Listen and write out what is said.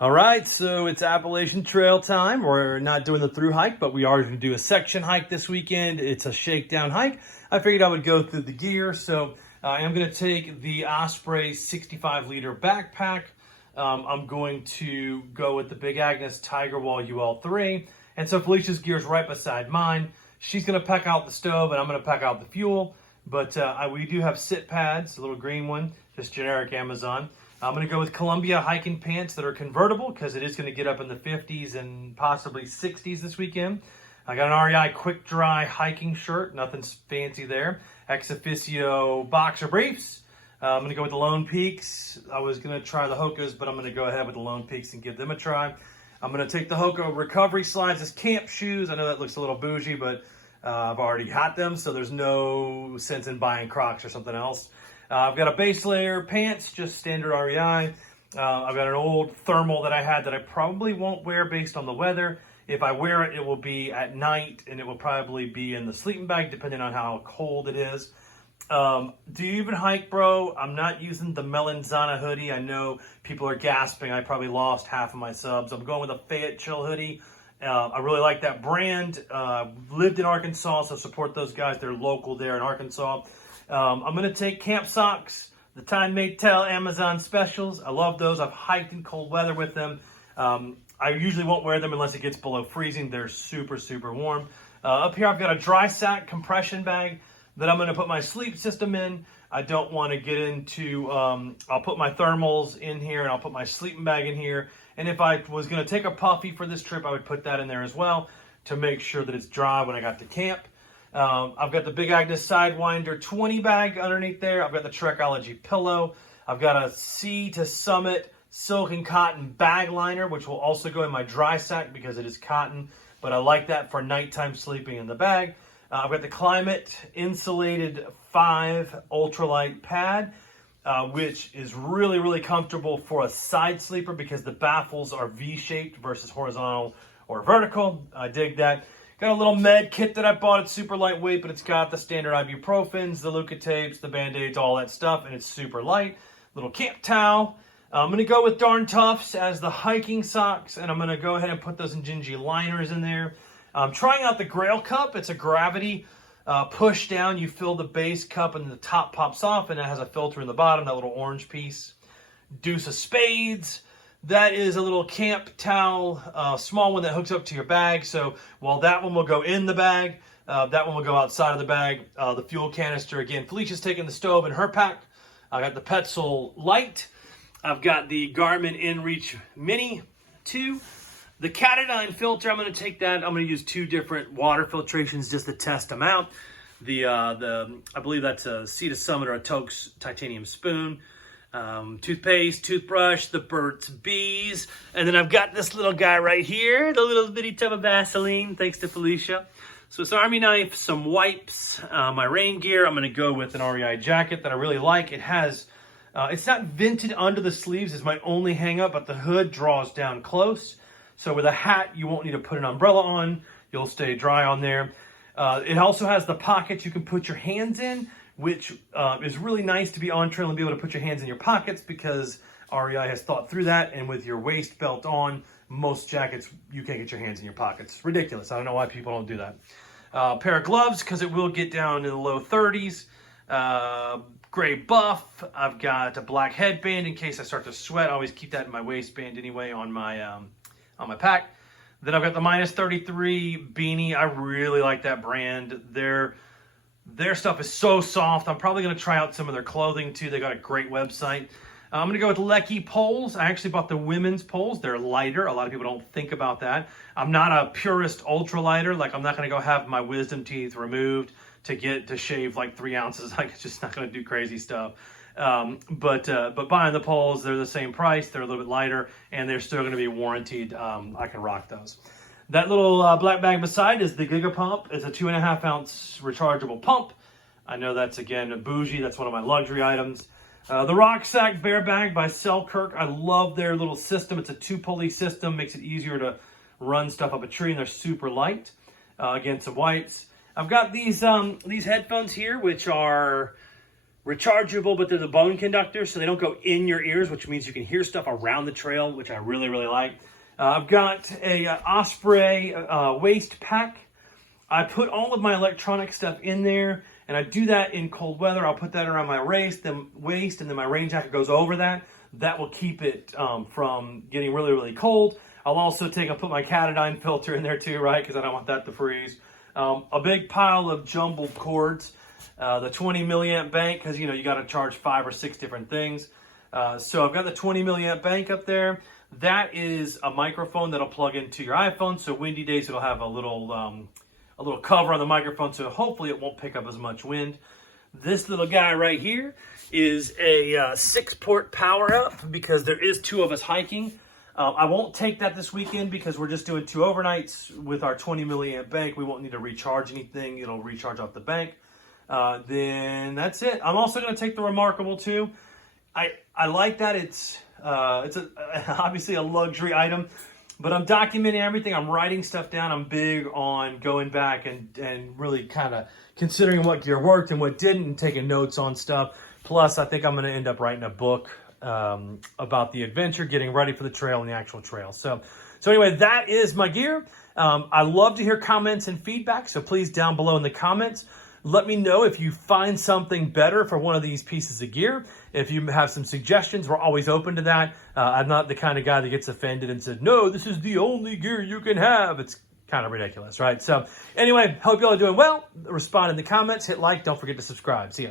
All right, so it's Appalachian Trail time. We're not doing the through hike, but we are going to do a section hike this weekend. It's a shakedown hike. I figured I would go through the gear, so I am going to take the Osprey 65-liter backpack. I'm going to go with the Big Agnes Tiger Wall UL3. And so Felicia's gear is right beside mine. She's going to pack out the stove, and I'm going to pack out the fuel. But we do have sit pads, a little green one, just generic Amazon. I'm going to go with Columbia hiking pants that are convertible because it is going to get up in the 50s and possibly 60s this weekend. I got an REI quick dry hiking shirt, nothing fancy there. Ex Officio boxer briefs. I'm going to go with the Lone Peaks. I was going to try the Hokas, but I'm going to go ahead with the Lone Peaks and give them a try. I'm going to take the Hoka recovery slides as camp shoes. I know that looks a little bougie, but I've already got them, so there's no sense in buying Crocs or something else. I've got a base layer pants, just standard REI. I've got an old thermal that I had that I probably won't wear based on the weather. If I wear it, it will be at night, and it will probably be in the sleeping bag, depending on how cold it is. Do you even hike, bro? I'm not using the Melanzana hoodie. I know people are gasping. I probably lost half of my subs. I'm going with a Fayette Chill hoodie. I really like that brand. Lived in Arkansas, so support those guys. They're local there in Arkansas. I'm going to take camp socks, the Time May Tell Amazon specials. I love those. I've hiked in cold weather with them. I usually won't wear them unless it gets below freezing. They're super, super warm. Up here, I've got a dry sack compression bag that I'm going to put my sleep system in. I don't want to get into, I'll put my thermals in here and I'll put my sleeping bag in here. And if I was going to take a puffy for this trip, I would put that in there as well to make sure that it's dry when I got to camp. I've got the Big Agnes Sidewinder 20 bag underneath there. I've got the Trekology pillow. I've got a Sea to Summit silk and cotton bag liner, which will also go in my dry sack because it is cotton, but I like that for nighttime sleeping in the bag. I've got the Climate Insulated 5 ultralight pad, which is really, really comfortable for a side sleeper because the baffles are V-shaped versus horizontal or vertical. I dig that. Got a little med kit that I bought. It's super lightweight, but it's got the standard ibuprofens, the Leucotapes, the Band-Aids, all that stuff, and it's super light. Little camp towel. I'm going to go with Darn Toughs as the hiking socks, and I'm going to go ahead and put those Injinji liners in there. I'm trying out the Grail Cup. It's a gravity push down. You fill the base cup, and the top pops off, and it has a filter in the bottom, that little orange piece. Deuce of Spades. That is a little camp towel, small one that hooks up to your bag. So while that one will go in the bag, that one will go outside of the bag. The fuel canister, again, Felicia's taking the stove in her pack. I got the Petzl Light. I've got the Garmin InReach Mini 2. The Katadyn filter, I'm going to take that. I'm going to use 2 different water filtrations just to test them out. I believe that's a Sea to Summit or a Toke's titanium spoon. Toothpaste, toothbrush, the Burt's Bees, and then I've got this little guy right here, the little bitty tub of Vaseline, thanks to Felicia. So it's an army knife, some wipes, my rain gear. I'm going to go with an REI jacket that I really like. It has, it's not vented under the sleeves is my only hang up, but the hood draws down close. So with a hat, you won't need to put an umbrella on. You'll stay dry on there. It also has the pockets you can put your hands in, which is really nice to be on trail and be able to put your hands in your pockets because REI has thought through that. And with your waist belt on, most jackets, you can't get your hands in your pockets. It's ridiculous. I don't know why people don't do that. Pair of gloves because it will get down to the low 30s. Gray buff. I've got a black headband in case I start to sweat. I always keep that in my waistband anyway on my pack. Then I've got the minus 33 beanie. I really like that brand. Their stuff is so soft. I'm probably going to try out some of their clothing too. They got a great website. I'm going to go with Lecky poles. I actually bought the women's poles. They're lighter. A lot of people don't think about that. I'm not a purist ultralighter. Like I'm not going to go have my wisdom teeth removed to shave like 3 ounces. Like it's just not going to do crazy stuff. But buying the poles, they're the same price. They're a little bit lighter and they're still going to be warranted. I can rock those. That little black bag beside is the Giga Pump. It's a 2.5 ounce rechargeable pump. I know that's, again, a bougie. That's one of my luxury items. The Rucksack Bear Bag by Selkirk. I love their little system. It's a 2-pulley system. Makes it easier to run stuff up a tree, and they're super light. Again, some wipes. I've got these headphones here, which are rechargeable, but they're the bone conductors, so they don't go in your ears, which means you can hear stuff around the trail, which I really, really like. I've got a Osprey waist pack. I put all of my electronic stuff in there, and I do that in cold weather. I'll put that around my waist, and then my rain jacket goes over that. That will keep it from getting really, really cold. I'll also put my Catadine filter in there too, right? Because I don't want that to freeze. A big pile of jumbled cords. The 20 milliamp bank, because you got to charge 5 or 6 different things. So I've got the 20 milliamp bank up there. That is a microphone that'll plug into your iPhone. So windy days, it'll have a little cover on the microphone, so hopefully it won't pick up as much wind. This little guy right here is a 6-port power up, because there is 2 of us hiking. I won't take that this weekend because we're just doing 2 overnights with our 20 milliamp bank. We won't need to recharge anything. It'll recharge off the bank. Then that's it. I'm also going to take the Remarkable too. I like that. It's obviously a luxury item, but I'm documenting everything. I'm writing stuff down. I'm big on going back and really kind of considering what gear worked and what didn't, and taking notes on stuff. Plus, I think I'm going to end up writing a book about the adventure, getting ready for the trail and the actual trail. So anyway, that is my gear. I love to hear comments and feedback, so please down below in the comments, let me know if you find something better for one of these pieces of gear. If you have some suggestions, we're always open to that. I'm not the kind of guy that gets offended and says, no, this is the only gear you can have. It's kind of ridiculous, right? So anyway, hope you all are doing well. Respond in the comments, hit like, don't forget to subscribe. See ya.